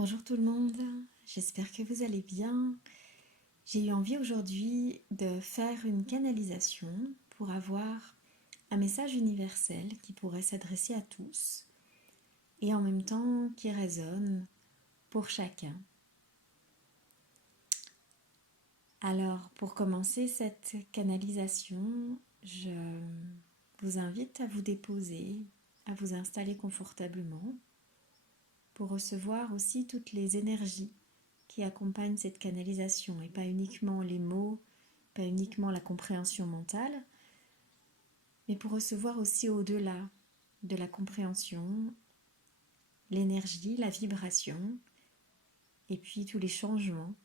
Bonjour tout le monde, j'espère que vous allez bien. J'ai eu envie aujourd'hui de faire une canalisation pour avoir un message universel qui pourrait s'adresser à tous et en même temps qui résonne pour chacun. Alors pour commencer cette canalisation, je vous invite à vous déposer, à vous installer confortablement pour recevoir aussi toutes les énergies qui accompagnent cette canalisation et pas uniquement les mots, pas uniquement la compréhension mentale, mais pour recevoir aussi au-delà de la compréhension, l'énergie, la vibration et puis tous les changements,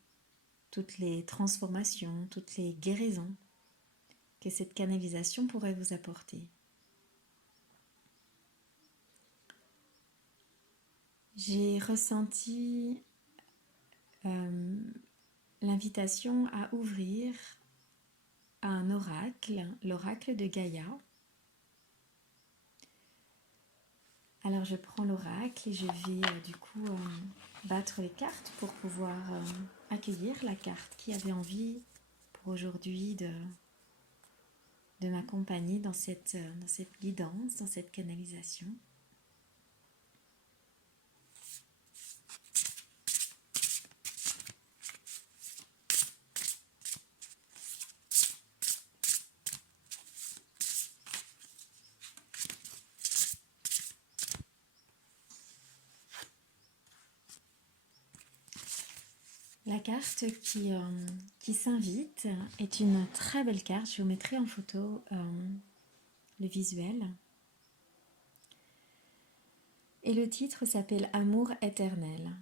toutes les transformations, toutes les guérisons que cette canalisation pourrait vous apporter. J'ai ressenti l'invitation à ouvrir à un oracle, l'oracle de Gaïa. Alors je prends l'oracle et je vais battre les cartes pour pouvoir accueillir la carte qui avait envie pour aujourd'hui de m'accompagner dans cette guidance, dans cette canalisation. La carte qui s'invite est une très belle carte. Je vous mettrai en photo le visuel. Et le titre s'appelle Amour éternel,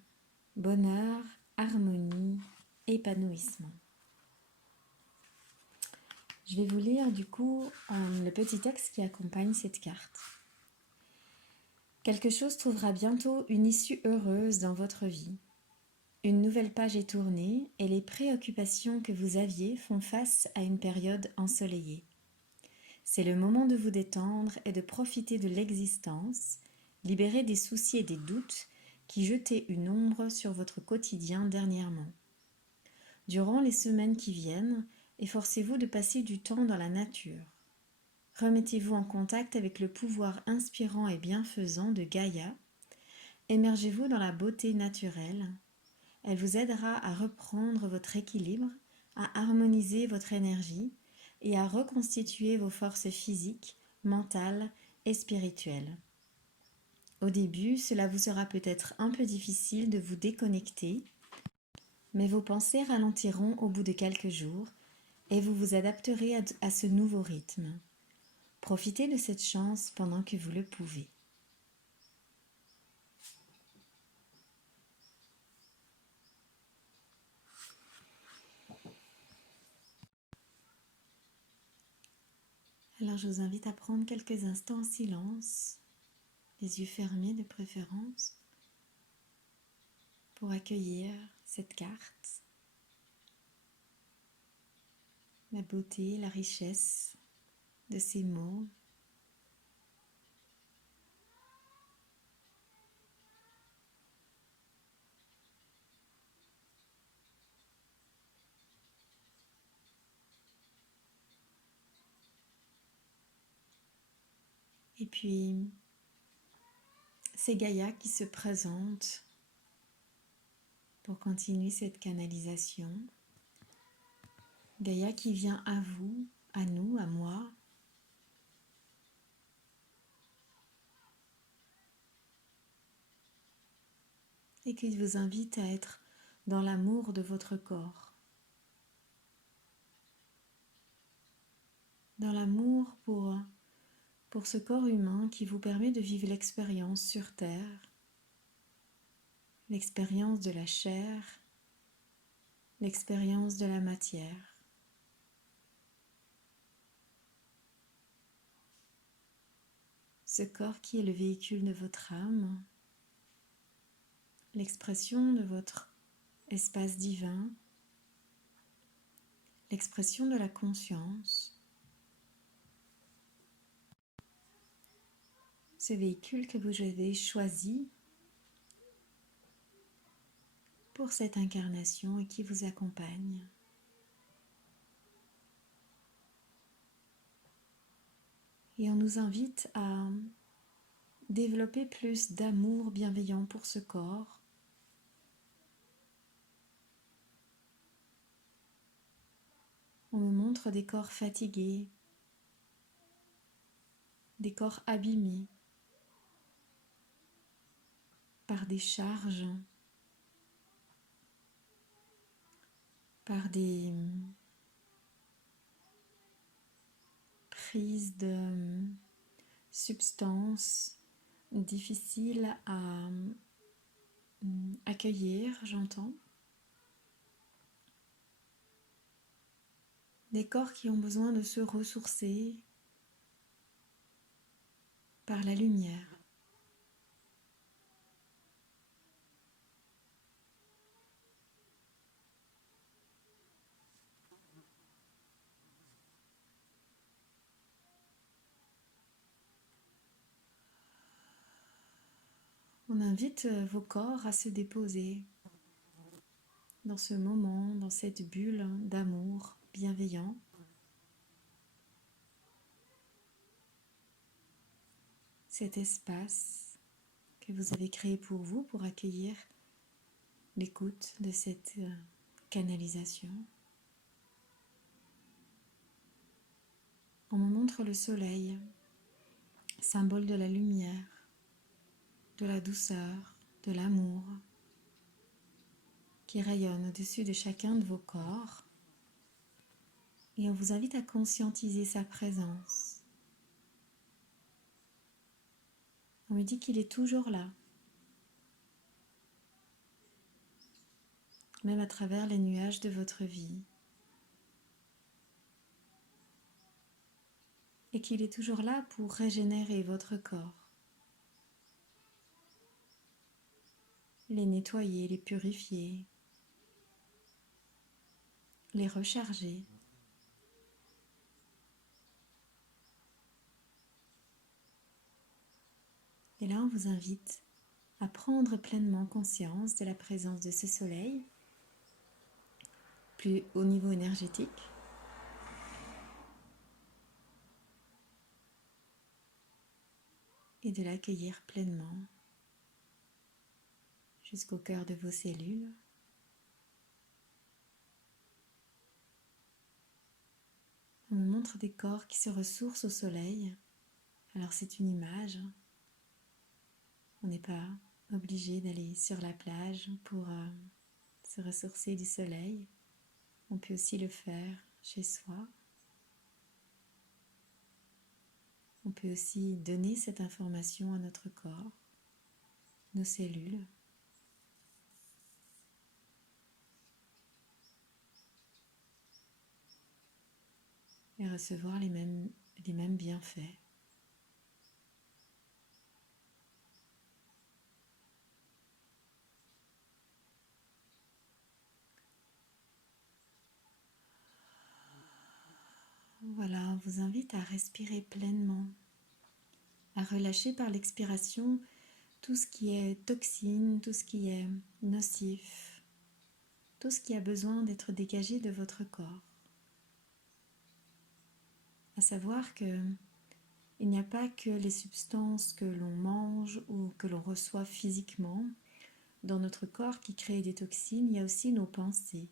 bonheur, harmonie, épanouissement. Je vais vous lire le petit texte qui accompagne cette carte. Quelque chose trouvera bientôt une issue heureuse dans votre vie. Une nouvelle page est tournée et les préoccupations que vous aviez font face à une période ensoleillée. C'est le moment de vous détendre et de profiter de l'existence, libérer des soucis et des doutes qui jetaient une ombre sur votre quotidien dernièrement. Durant les semaines qui viennent, efforcez-vous de passer du temps dans la nature. Remettez-vous en contact avec le pouvoir inspirant et bienfaisant de Gaïa. Émergez-vous dans la beauté naturelle. Elle vous aidera à reprendre votre équilibre, à harmoniser votre énergie et à reconstituer vos forces physiques, mentales et spirituelles. Au début, cela vous sera peut-être un peu difficile de vous déconnecter, mais vos pensées ralentiront au bout de quelques jours et vous vous adapterez à ce nouveau rythme. Profitez de cette chance pendant que vous le pouvez. Alors je vous invite à prendre quelques instants en silence, les yeux fermés de préférence, pour accueillir cette carte, la beauté, la richesse de ces mots. Et puis, c'est Gaïa qui se présente pour continuer cette canalisation. Gaïa qui vient à vous, à nous, à moi, et qui vous invite à être dans l'amour de votre corps, dans l'amour pour ce corps humain qui vous permet de vivre l'expérience sur Terre, l'expérience de la chair, l'expérience de la matière. Ce corps qui est le véhicule de votre âme, l'expression de votre espace divin, l'expression de la conscience, ce véhicule que vous avez choisi pour cette incarnation et qui vous accompagne. Et on nous invite à développer plus d'amour bienveillant pour ce corps. On me montre des corps fatigués, des corps abîmés par des charges, par des prises de substances difficiles à accueillir, j'entends. Des corps qui ont besoin de se ressourcer par la lumière. On invite vos corps à se déposer dans ce moment, dans cette bulle d'amour bienveillant. Cet espace que vous avez créé pour vous, pour accueillir l'écoute de cette canalisation. On me montre le soleil, symbole de la lumière, de la douceur, de l'amour, qui rayonne au-dessus de chacun de vos corps. Et on vous invite à conscientiser sa présence. On me dit qu'il est toujours là, même à travers les nuages de votre vie. Et qu'il est toujours là pour régénérer votre corps, les nettoyer, les purifier, les recharger. Et là, on vous invite à prendre pleinement conscience de la présence de ce soleil, plus au niveau énergétique, et de l'accueillir pleinement jusqu'au cœur de vos cellules. On me montre des corps qui se ressourcent au soleil. Alors c'est une image. On n'est pas obligé d'aller sur la plage pour se ressourcer du soleil. On peut aussi le faire chez soi. On peut aussi donner cette information à notre corps, nos cellules. Et recevoir les mêmes bienfaits. Voilà, on vous invite à respirer pleinement, à relâcher par l'expiration tout ce qui est toxine, tout ce qui est nocif, tout ce qui a besoin d'être dégagé de votre corps. À savoir que il n'y a pas que les substances que l'on mange ou que l'on reçoit physiquement dans notre corps qui créent des toxines, il y a aussi nos pensées.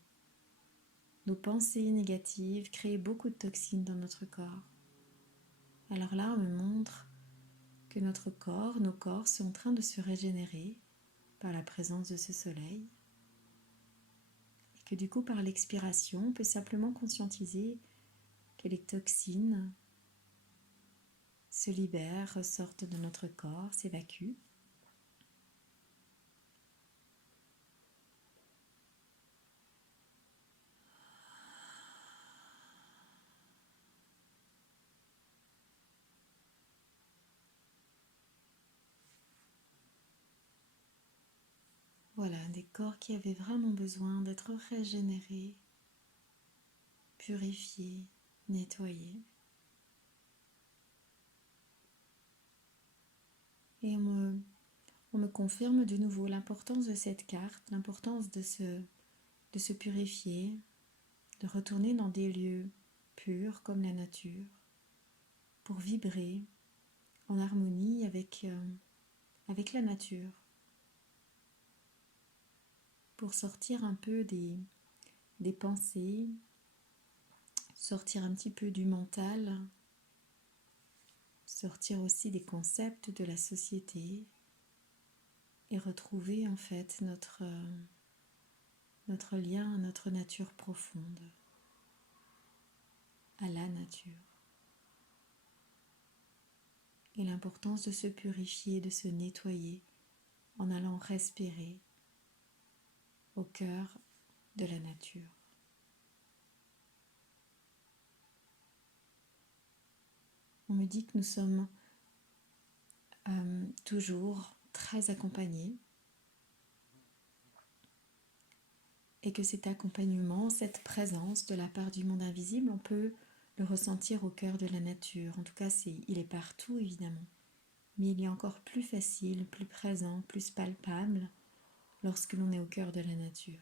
Nos pensées négatives créent beaucoup de toxines dans notre corps. Alors là, on me montre que notre corps, nos corps sont en train de se régénérer par la présence de ce soleil. Et que du coup, par l'expiration, on peut simplement conscientiser que les toxines se libèrent, ressortent de notre corps, s'évacuent. Voilà, des corps qui avaient vraiment besoin d'être régénérés, purifiés, nettoyés. Et on me on me confirme de nouveau l'importance de cette carte, l'importance de se purifier, de retourner dans des lieux purs comme la nature, pour vibrer en harmonie avec la nature, pour sortir un peu des pensées, sortir un petit peu du mental, sortir aussi des concepts de la société et retrouver en fait notre lien à notre nature profonde, à la nature. Et l'importance de se purifier, de se nettoyer en allant respirer au cœur de la nature. On me dit que nous sommes toujours très accompagnés et que cet accompagnement, cette présence de la part du monde invisible, on peut le ressentir au cœur de la nature. En tout cas, il est partout évidemment, mais il est encore plus facile, plus présent, plus palpable lorsque l'on est au cœur de la nature.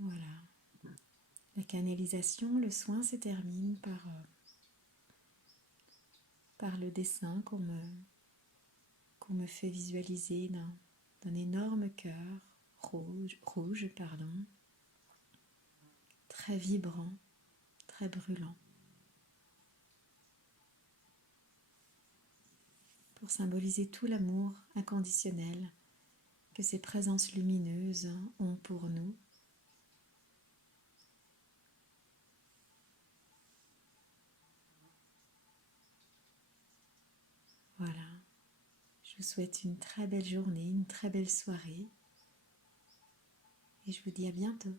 Voilà. La canalisation, le soin se termine par le dessin qu'on me fait visualiser d'un énorme cœur rouge, très vibrant, très brûlant, pour symboliser tout l'amour inconditionnel que ces présences lumineuses ont pour nous. Voilà. Je vous souhaite une très belle journée, une très belle soirée et je vous dis à bientôt.